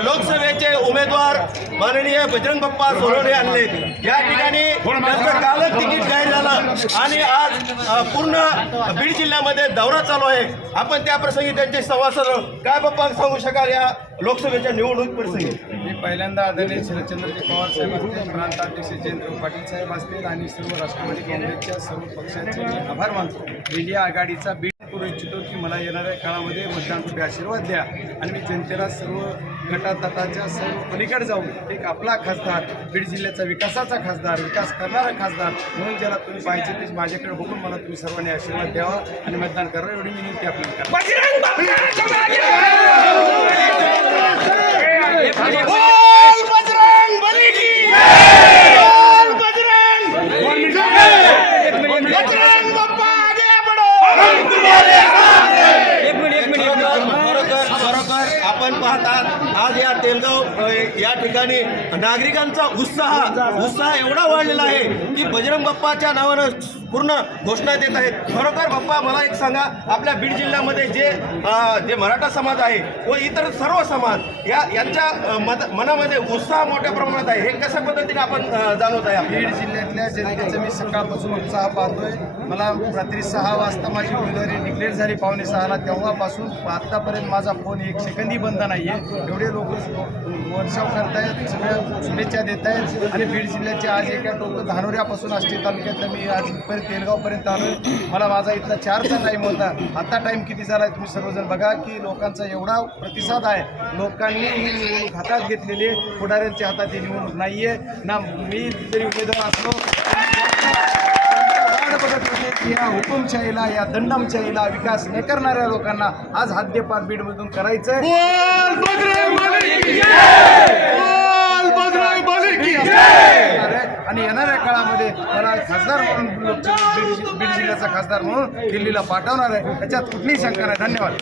लोकसभेचे उमेदवार माननीय बजरंग बाप्पा सोनवणे आणले. या ठिकाणी त्यांचं कालच तिकीट जाहीर झालं. आणि आज पूर्ण बीड जिल्ह्यामध्ये दौरा चालू आहे. आपण त्या प्रसंगी त्यांचे संवाद काय बाप्पा सांगू शकाल या लोकसभेच्या निवडणूक प्रसंगी? मी पहिल्यांदा आदरणीय शरदचंद्रजी पवार साहेब असतील प्रांताध्यक्ष जयंत पाटील साहेब असतील आणि सर्व राष्ट्रवादी काँग्रेसच्या सर्व पक्षांचे आभार मानतो. इंडिया आघाडीचा बीड करू इच्छितो की मला येणाऱ्या काळामध्ये मतदानरूपी आशीर्वाद द्या आणि मी जनतेला सर्व गटातटाच्या सर्व पलीकडे जाऊन एक आपला खासदार बीड जिल्ह्याचा विकासाचा खासदार विकास करणारा खासदार म्हणून ज्याला तुम्ही पाहिजे तेच माझ्याकडे बघून मला तुम्ही सर्वांनी आशीर्वाद द्यावा आणि मतदान करावं एवढी विनंती आपल्याला आपण पाहतात आज या तेलगाव या ठिकाणी नागरिकांचा उत्साह उत्साह एवढा वाढलेला आहे की बजरंग बाप्पाच्या नावानं पूर्ण घोषणा देत आहेत. खरोखर बाप्पा मला एक सांगा आपल्या बीड जिल्ह्यामध्ये जे जे मराठा समाज आहे व इतर सर्व समाज या यांच्या मद मत मनामध्ये उत्साह मोठ्या प्रमाणात आहे. हे कशा पद्धतीने आपण जाणवत आहे बीड जिल्ह्यातल्या जनतेचं मी सकाळपासून उत्साह पाहतोय. मला रात्री सहा वाजता माझी उमेदवारी डिक्लेअर झाली पावणे सहाला. तेव्हापासून आत्तापर्यंत माझा फोन एक सेकंदी बंद नाही आहे एवढे लोक वर्षाव करतायत सगळ्या शुभेच्छा देत आहेत आणि बीड जिल्ह्याचे आज एका टोक धानोऱ्यापासून आष्टी तालुक्यातलं मी आज इथपर्यंत तेलगावपर्यंत आलो मला माझा इथला चारचा टाईम होता. आता टाईम किती झाला आहे तुम्ही सर्वजण बघा की लोकांचा एवढा प्रतिसाद आहे. लोकांनी ही निवडणूक हातात घेतलेली आहे. पुढाऱ्यांच्या हातात ही निवडणूक नाही आहे ना मी जरी उमेदवार असलो बघत होते या हुकुमशाहीला या दंडमशाहीला विकास न करणाऱ्या लोकांना आज हद्दपार बीडमधून करायचंय. आणि येणाऱ्या काळामध्ये मला खासदार म्हणून बीड बीड जिल्ह्याचा खासदार म्हणून दिल्लीला पाठवणार आहे. त्याच्यात कुठलीही शंका नाही. धन्यवाद.